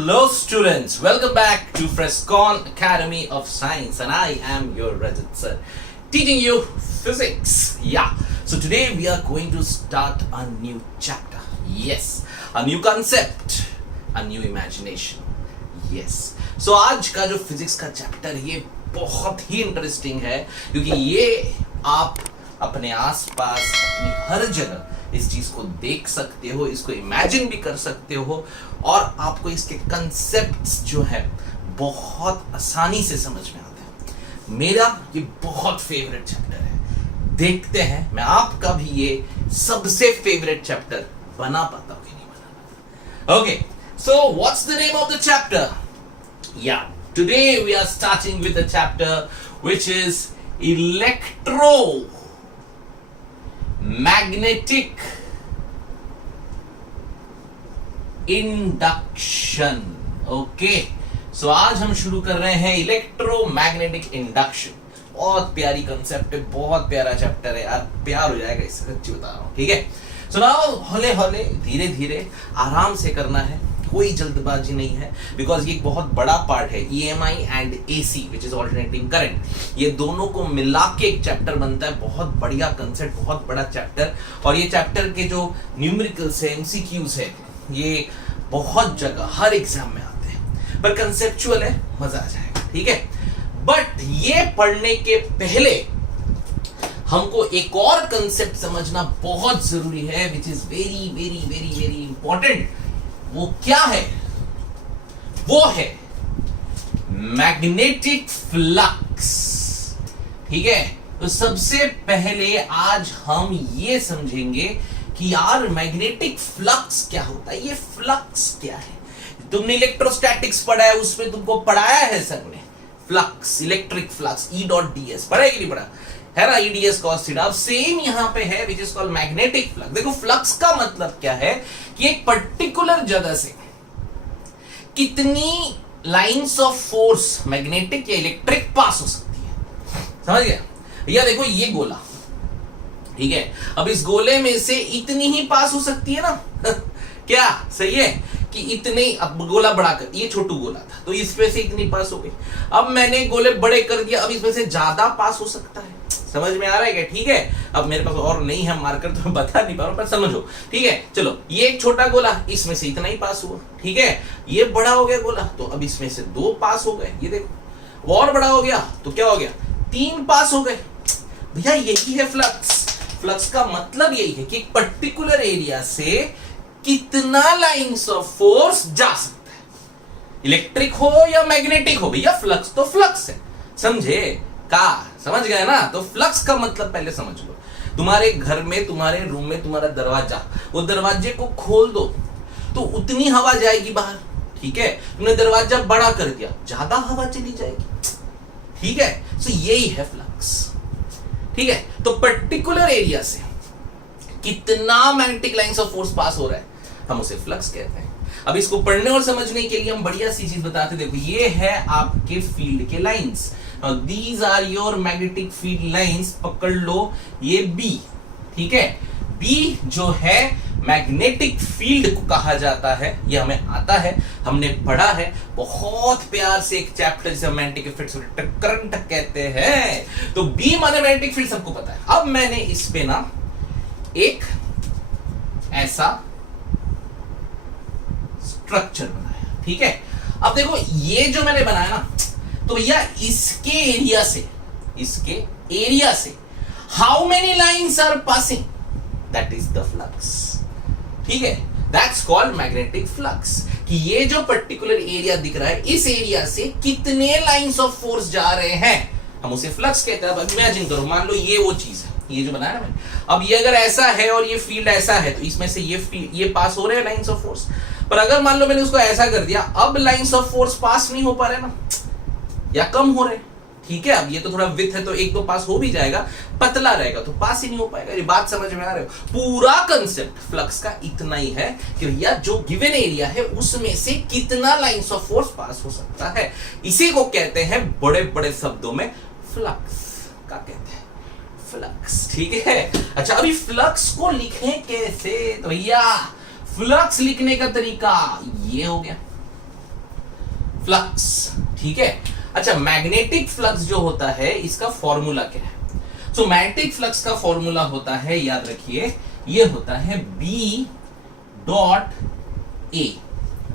Hello students, welcome back to Frescon Academy of Science and I am your Rajat sir teaching you physics. Yeah, so today we are going to start a new chapter. Yes, a new concept, a new imagination. Yes, so आज का जो physics का chapter ये बहुत ही interesting है क्योंकि ये आप अपने आसपास अपनी हर जगह इस चीज को देख सकते हो, इसको इमेजिन भी कर सकते हो और आपको इसके कंसेप्ट्स जो है बहुत आसानी से समझ में आते हैं। मेरा ये बहुत फेवरेट चैप्टर है। देखते हैं मैं आपका भी ये सबसे फेवरेट चैप्टर बना पाता हूं कि नहीं बना पाता। Okay, so what's the name of the chapter? या today we are starting with the chapter which is magnetic induction. Okay, so आज हम शुरू कर रहे हैं इलेक्ट्रोमैग्नेटिक इंडक्शन। बहुत प्यारी कंसेप्ट है, बहुत प्यारा चैप्टर है यार, प्यार हो जाएगा इससे, सच्ची बता रहा हूं। ठीक है, सो नाउ हौले हौले धीरे धीरे आराम से करना है, कोई जल्दबाजी नहीं है बिकॉज ये एक बहुत बड़ा पार्ट है। EMI and AC which is alternating current, ये दोनों को मिला के एक चैप्टर बनता है। बहुत बढ़िया कंसेप्ट, बहुत बड़ा चैप्टर। और ये चैप्टर के जो न्यूमेरिकल्स है, MCQs है, ये बहुत जगह हर एग्जाम में आते हैं, पर कंसेप्चुअल है, मजा आ जाएगा। ठीक है, बट ये पढ़ने के पहले हमको एक और कंसेप्ट समझना बहुत जरूरी है which is very very very very important. वो क्या है? वो है मैग्नेटिक फ्लक्स। ठीक है, तो सबसे पहले आज हम ये समझेंगे कि यार मैग्नेटिक फ्लक्स क्या होता है, ये फ्लक्स क्या है। तुमने इलेक्ट्रोस्टैटिक्स पढ़ा है, उसमें तुमको पढ़ाया है सर ने फ्लक्स, इलेक्ट्रिक फ्लक्स, E.ds पढ़ा है कि नहीं पढ़ा है ना, EDS cos थीटा। अब सेम यहां पे है which is called magnetic flux. देखो फ्लक्स का मतलब क्या है कि एक पर्टिकुलर जगह से कितनी लाइंस ऑफ फोर्स मैग्नेटिक या इलेक्ट्रिक पास हो सकती है। समझ गया? या देखो ये गोला, ठीक है, अब इस गोले में से इतनी ही पास हो सकती है ना क्या सही है कि इतने, अब गोला बड़ा कर, ये छोटू गोला था तो इसमें से इतनी पास हो गई। अब मैंने गोले बड़े कर दिया, अब इसमें से ज्यादा पास हो सकता है। समझ में आ रहा है क्या? ठीक है, अब मेरे पास और नहीं है मार्कर तो मैं बता नहीं पा रहा हूं, पर समझो। ठीक है, चलो ये एक छोटा गोला, इसमें से इतना ही पास हुआ। ठीक है, ये बड़ा हो गया गोला तो अब इसमें से 2 पास हो गए। ये देखो और बड़ा हो गया तो क्या हो गया, 3 पास हो गए। भैया यही है फ्लक्स। फ्लक्स का मतलब यही है कि एक पर्टिकुलर एरिया से कितना लाइंस ऑफ फोर्स जा सकता है, इलेक्ट्रिक हो या मैग्नेटिक हो। भैया फ्लक्स तो फ्लक्स है, समझे का? समझ गए ना? तो फ्लक्स का मतलब पहले समझ लो। तुम्हारे घर में, तुम्हारे रूम में तुम्हारा दरवाजा, वो दरवाजे को खोल दो तो उतनी हवा जाएगी बाहर। ठीक है, तुमने दरवाजा बड़ा कर दिया, ज्यादा हवा चली जाएगी। ठीक है, सो यही है फ्लक्स। ठीक है, तो पर्टिकुलर एरिया से कितना magnetic lines of force pass हो रहा है, हम उसे फ्लक्स कहते हैं। अब इसको पढ़ने और समझने के लिए हम बढ़िया सी चीज बताते। देखो ये है आपके फील्ड के lines, these are your magnetic field lines. पकड़ लो ये B। ठीक है, B जो है मैग्नेटिक फील्ड को कहा जाता है, ये हमें आता है, हमने पढ़ा है बहुत प्यार से एक चैप्टर जिसे मैग्नेटिक इफेक्ट्स ऑफ करंट कहते हैं। तो B माने मैग्नेटिक फील्ड, सबको पता है। अब मैंने इस पे ना एक ऐसा स्ट्रक्चर बनाया। ठीक है, अब देखो ये जो मैंने बनाया ना, तो भैया इसके एरिया से how many lines are passing, that is the flux. ठीक है, दैट्स कॉल्ड मैग्नेटिक फ्लक्स। कि ये जो पर्टिकुलर एरिया दिख रहा है, इस एरिया से कितने लाइंस ऑफ फोर्स जा रहे हैं, हम उसे फ्लक्स कहते हैं। अब इमेजिन करो, मान लो ये वो चीज है, ये जो बनाया ना मैंने, अब ये अगर ऐसा है और ये फील्ड ऐसा है तो इसमें से ये पास हो रहे हैं लाइंस ऑफ फोर्स। पर अगर मान लो मैंने उसको ऐसा कर दिया, अब लाइंस ऑफ फोर्स पास नहीं हो पा रहे ना, या कम हो रहे। ठीक है, अब ये तो थोड़ा विथ है तो एक तो पास हो भी जाएगा, पतला रहेगा तो पास ही नहीं हो पाएगा। ये बात समझ में आ रहे हो? पूरा कंसेप्ट फ्लक्स का इतना ही है कि भैया जो गिवन एरिया है उसमें से कितना लाइंस ऑफ फोर्स पास हो सकता है, इसी को कहते हैं बड़े बड़े शब्दों में फ्लक्स का कहते हैं, फ्लक्स। ठीक है, अच्छा अभी फ्लक्स को लिखें कैसे? तो भैया फ्लक्स लिखने का तरीका ये हो गया। फ्लक्स, ठीक है। अच्छा, मैग्नेटिक फ्लक्स जो होता है इसका फॉर्मूला क्या है? सो मैग्नेटिक फ्लक्स का फॉर्मूला होता है, याद रखिए, ये होता है B डॉट ए,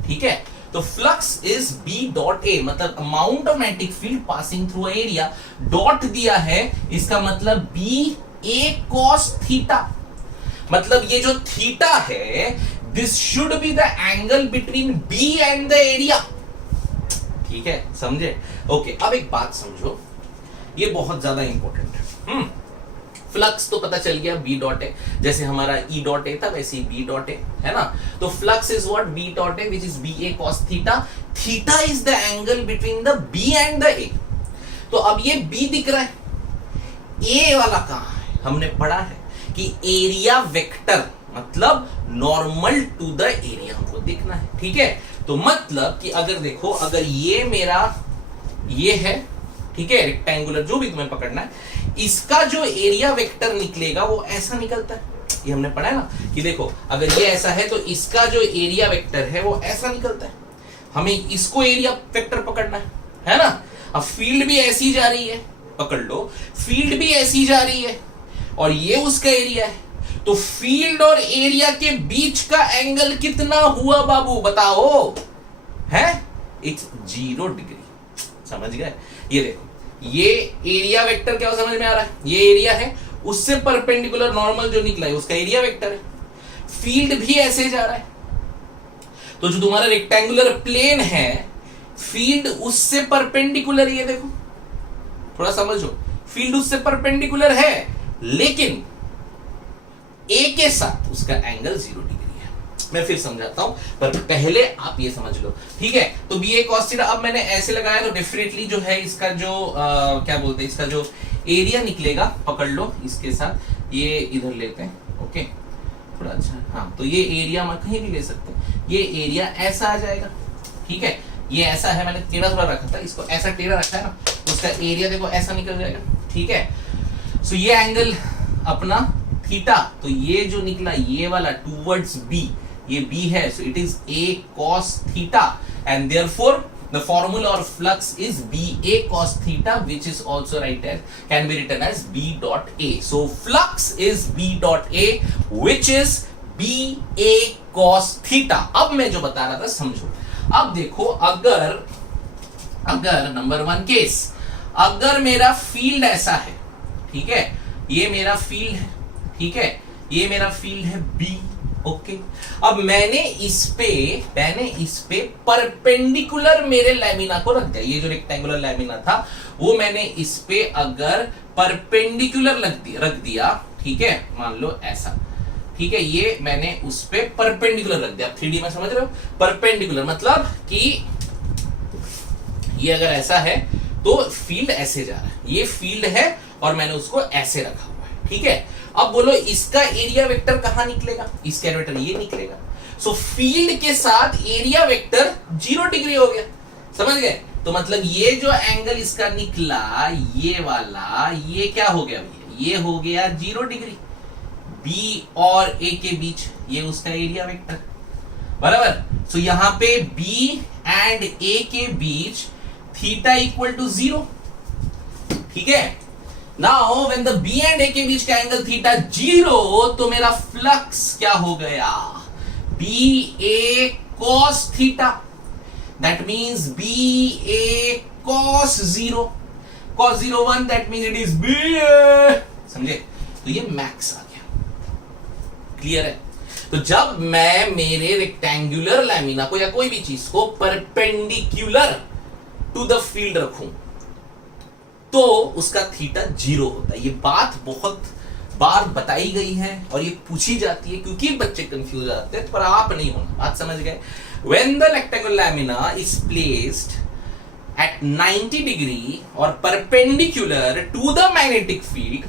ठीक है। तो flux is B dot A, मतलब amount of magnetic field passing through area, dot दिया है, इसका मतलब B A cos थीटा, मतलब ये जो थीटा है, this should be the angle between B and the area, ठीक है, समझे? ओके, अब एक बात समझो, ये बहुत ज्यादा इंपॉर्टेंट है। फ्लक्स तो पता चल गया B डॉट ए, जैसे हमारा E डॉट ए था वैसे ही B डॉट ए है ना। तो flux is what? B dot A, which is B A cos theta. Theta is the angle between the B and the A। तो अब ये B दिख रहा है, A वाला कहां है? हमने पढ़ा है कि एरिया वेक्टर मतलब नॉर्मल टू द एरिया हमको देखना है, ठीक है। तो मतलब कि अगर देखो, अगर ये मेरा ये है, ठीक है, रेक्टेंगुलर जो भी तुम्हें पकड़ना है, इसका जो एरिया वेक्टर निकलेगा वो ऐसा निकलता है, ये हमने पढ़ा है ना कि देखो अगर ये ऐसा है तो इसका जो एरिया वेक्टर है वो ऐसा निकलता है। हमें इसको एरिया वेक्टर पकड़ना है ना। अब फील्ड भी ऐसी जा रही है, पकड़ लो, फील्ड भी ऐसी जा रही है और ये उसका एरिया है, तो फील्ड और एरिया के बीच का एंगल कितना हुआ बाबू, बताओ? है इट्स 0 डिग्री, समझ गए? ये देखो, ये एरिया वेक्टर क्या समझ में आ रहा है? ये एरिया है, उससे परपेंडिकुलर नॉर्मल जो निकला है उसका एरिया वेक्टर है। फील्ड भी ऐसे जा रहा है, तो जो तुम्हारा रेक्टेंगुलर प्लेन है, फील्ड उससे परपेंडिकुलर, ये देखो थोड़ा समझो, फील्ड उससे परपेंडिकुलर है, लेकिन ए के साथ उसका एंगल 0 डिग्री है। मैं फिर समझाता हूं, पर पहले आप ये समझ लो, ठीक है। तो बी ए कॉस थीटा, अब मैंने ऐसे लगाया तो डेफिनेटली जो है इसका जो क्या बोलते हैं, इसका जो एरिया निकलेगा, पकड़ लो इसके साथ, ये इधर लेते हैं, ओके, थोड़ा अच्छा, हाँ, तो ये एरिया मैं कहीं भी ले सकते हैं, ये एरिया ऐसा आ जाएगा, ठीक है। ये ऐसा है, मैंने टेढ़ा थोड़ा रखा था, इसको ऐसा टेढ़ा रखा है ना, उसका एरिया देखो ऐसा निकल जाएगा, ठीक है। सो ये एंगल अपना थीटा, तो ये जो निकला ये वाला टूवर्ड्स बी, ये बी है, so it is A cos theta, and therefore the formula और flux is B A cos theta, which is also can be written as B dot A. So flux is B dot A, which is B A cos theta. अब मैं जो बता रहा था समझो। अब देखो, अगर नंबर 1 केस, अगर मेरा फील्ड ऐसा है, ठीक है, ये मेरा फील्ड है, ठीक है, ये मेरा फील्ड है B, ओके। अब मैंने इस पे परपेंडिकुलर मेरे लैमिना को रख दिया, ये जो रेक्टेंगुलर लैमिना था वो मैंने इस पे अगर परपेंडिकुलर रख दिया, ठीक है, मान लो ऐसा, ठीक है, ये मैंने उस पे परपेंडिकुलर रख दिया। 3D में समझ रहे हो? परपेंडिकुलर मतलब कि ये अगर ऐसा है तो फील्ड ऐसे जा रहा है, ये फील्ड है और मैंने उसको ऐसे रखा हुआ है, ठीक है। अब बोलो इसका एरिया वेक्टर कहां निकलेगा? इसका एरिया वेक्टर ये निकलेगा। सो फील्ड के साथ एरिया वेक्टर 0 डिग्री हो गया, समझ गए? तो मतलब ये जो एंगल इसका निकला, ये वाला, ये क्या हो गया भैया? ये हो गया 0 डिग्री। बी और ए के बीच ये उसका एरिया वेक्टर, बराबर। सो यहां पे बी एंड ए के बीच थीटा इक्वल टू 0, ठीक है। Now when the B and A के बीच का एंगल थीटा 0, तो मेरा फ्लक्स क्या हो गया? B A cos theta, that means B A cos 0, cos 0 1, that means it is B A, समझे? तो ये मैक्स आ गया, क्लियर है? तो जब मैं मेरे रेक्टेंगुलर लैमिना को या कोई भी चीज को परपेंडिकुलर टू द फील्ड रखूं तो उसका थीटा 0 होता है। ये बात बहुत बार बताई गई है और ये पूछी जाती है क्योंकि बच्चे कंफ्यूज हो जाते हैं, पर आप नहीं होना, बात समझ गए? When the rectangular lamina is placed at 90 degree or perpendicular to the magnetic field,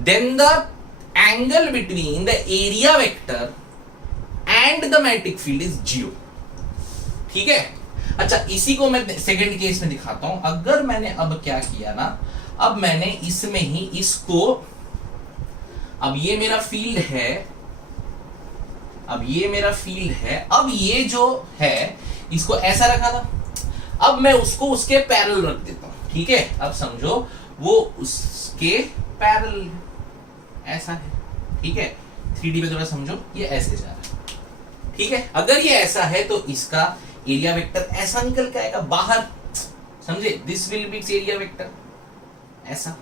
then the angle between the area vector and the magnetic field is 0, ठीक है। अच्छा, इसी को मैं सेकंड केस में दिखाता हूं। अगर मैंने अब क्या किया ना, अब मैंने इसमें ही इसको, अब ये मेरा फील्ड है, अब ये मेरा फील्ड है, अब ये जो है इसको ऐसा रखा था, अब मैं उसको उसके पैरेलल रख देता हूं, ठीक है। अब समझो वो उसके पैरेलल है, ऐसा है, ठीक है। 3D में थोड़ा समझो, ये ऐसे जा रहा है, ठीक है। अगर ये ऐसा है तो इसका एरिया वेक्टर ऐसा निकल के आएगा बाहर, समझे। This will be it's area vector, ऐसा।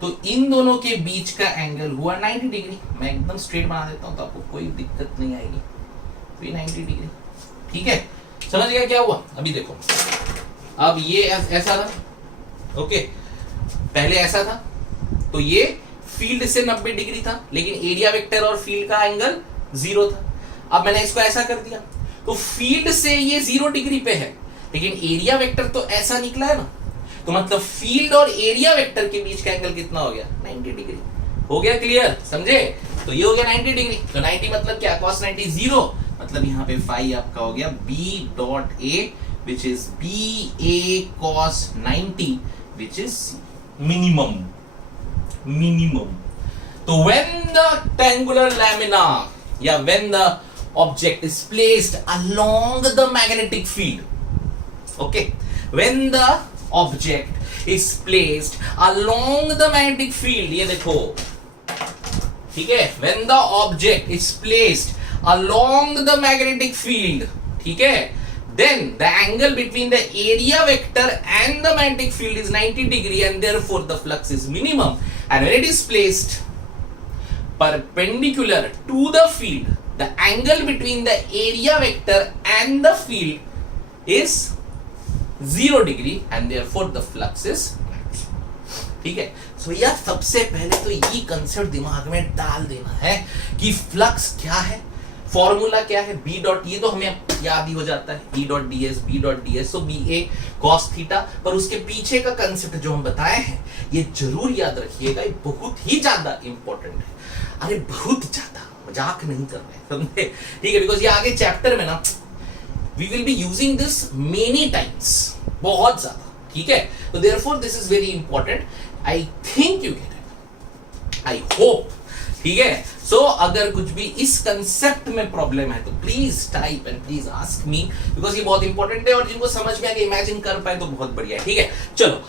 तो इन दोनों के बीच का एंगल हुआ 90 डिग्री। मैं एकदम स्ट्रेट बना देता हूं तो आपको कोई दिक्कत नहीं आएगी। तो ये 90 डिग्री, ठीक है। समझ गया क्या हुआ? अभी देखो, अब ये ऐसा था, ओके, पहले ऐसा था, तो ये फील्ड से 90 डिग्री था, लेकिन एरिया वेक्टर और फील्ड का एंगल 0 था। अब मैंने इसको ऐसा कर दिया, तो फील्ड से ये 0 डिग्री पे है, लेकिन एरिया वेक्टर तो ऐसा निकला है ना, तो मतलब फील्ड और एरिया वेक्टर के बीच का एंगल कितना हो गया? 90 डिग्री। हो गया क्लियर? समझे? तो ये हो गया 90 डिग्री। तो 90 मतलब क्या? cos 90 0, मतलब यहाँ पे फाई आपका हो गया B.A, which is BA cos 90, which is minimum. तो when the rectangular lamina, या when the object is placed along the magnetic field, okay, when the object is placed along the magnetic field, ये देखो, ठीक है, when the object is placed along the magnetic field, ठीक है, then the angle between the area vector and the magnetic field is 90 degree, and therefore the flux is minimum. And when it is placed perpendicular to the field, the angle between the area vector and the field is 0 degree, and therefore the flux is, ठीक है। सो यार सबसे पहले तो ये concept दिमाग में डाल देना है कि फ्लक्स क्या है, फॉर्मूला क्या है, बी डॉट, ये तो हमें याद ही हो जाता है, E dot D S, B dot D S, तो बी ए कॉस थीटा। पर उसके पीछे का कंसेप्ट जो हम बताए हैं ये जरूर याद रखिएगा, ये बहुत ही ज्यादा इंपॉर्टेंट है। अरे बहुत ज्यादा, मजाक नहीं कर रहे, समझे, ठीक है। बिकॉज ये आगे चैप्टर में ना we will be using this many times, बहुत ज्यादा, ठीक है। तो therefore this is very important, I think you get it, I hope, ठीक है। सो अगर कुछ भी इस कंसेप्ट में प्रॉब्लम है तो please type and please ask me, because ये बहुत इंपॉर्टेंट है, और जिनको समझ में आके इमेजिन कर पाए तो बहुत बढ़िया है, ठीक है। चलो,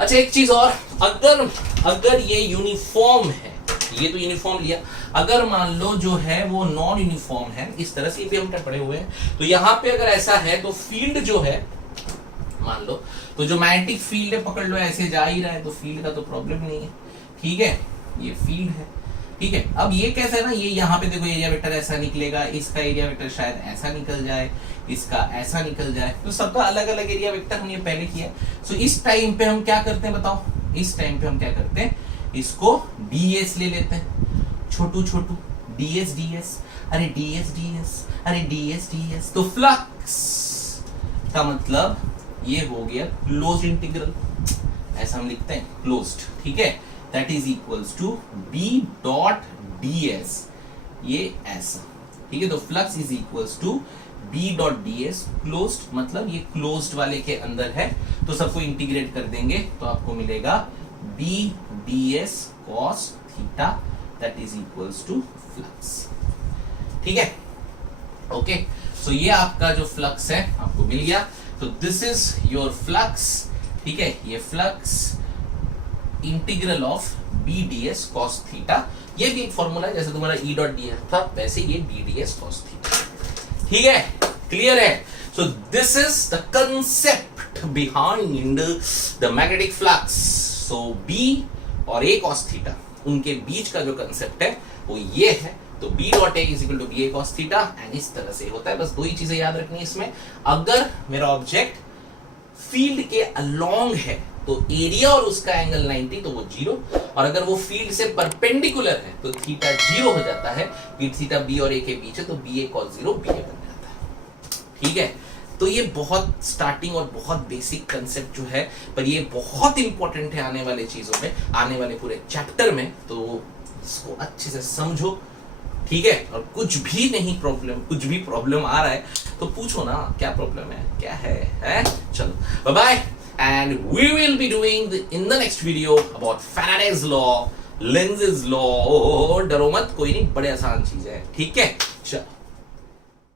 अच्छा एक चीज और, अगर ये यूनिफॉर्म है, ये तो यूनिफॉर्म लिया, अगर मान लो जो है वो नॉन यूनिफॉर्म है, इस तरह से भी हम पढ़े हुए हैं, तो यहां पे अगर ऐसा है तो फील्ड जो है, मान लो, तो जो मैग्नेटिक फील्ड है, पकड़ लो ऐसे जा ही रहा है, तो फील्ड का तो प्रॉब्लम नहीं है, ठीक है, ये फील्ड है, ठीक है। अब ये कैसा है ना, ये यहाँ पे देखो एरिया वेक्टर ऐसा निकलेगा, इसका एरिया वेक्टर शायद ऐसा निकल जाए, इसका ऐसा निकल जाए, तो सबका अलग अलग एरिया वेक्टर हमने पहले किया। सो इस टाइम पे हम क्या करते हैं बताओ, इस टाइम पे हम क्या करते हैं, इसको ds ले लेते हैं, छोटू ds, अरे ds, अरे ds, तो फ्लक्स का मतलब ये हो गया क्लोज्ड इंटीग्रल, ऐसा हम लिखते हैं क्लोज्ड, ठीक है, that is equals to b dot ds, ये ऐसा, ठीक है। तो flux is equals to b dot ds, closed मतलब ये क्लोज्ड वाले के अंदर है, तो सबको इंटीग्रेट कर देंगे तो आपको मिलेगा b ds cos theta, that is equals to flux, ठीक है, ओके। सो ये आपका जो फ्लक्स है आपको मिल गया, तो दिस इज योर फ्लक्स, ठीक है, ये flux integral of B D S cos theta, ये भी एक फॉर्मूला है, जैसे तुम्हारा ई डॉट डी एस था वैसे ये B D S cos theta, ठीक है, क्लियर है। So this is the concept behind the magnetic flux. So B और ए कॉस थीटा, उनके बीच का जो कंसेप्ट है वो ये है, तो b dot A is equal to B A cos theta, and इस तरह से होता है। बस दो ही चीजें याद रखनी है इसमें, अगर मेरा ऑब्जेक्ट फील्ड के अलोंग है तो एरिया और उसका एंगल 90, तो वो 0, और अगर वो फील्ड से परपेंडिकुलर है तो थीटा 0 हो जाता है, थीटा बी और ए के बीच है, तो बी ए कॉस 0 बी ए बन जाता है, ठीक है। तो ये बहुत स्टार्टिंग और बहुत बेसिक कंसेप्ट जो है, पर ये बहुत इंपॉर्टेंट है आने वाले चीजों में, आने वाले पूरे चैप्टर में, तो इसको अच्छे से समझो, ठीक है। और कुछ भी प्रॉब्लम आ रहा है तो पूछो ना, क्या प्रॉब्लम है, क्या है? चलो, bye bye, and we will be doing in the next video about Faraday's law, Lenz's law. डरो मत, कोई नहीं, बड़े आसान चीज है, ठीक है, चलो।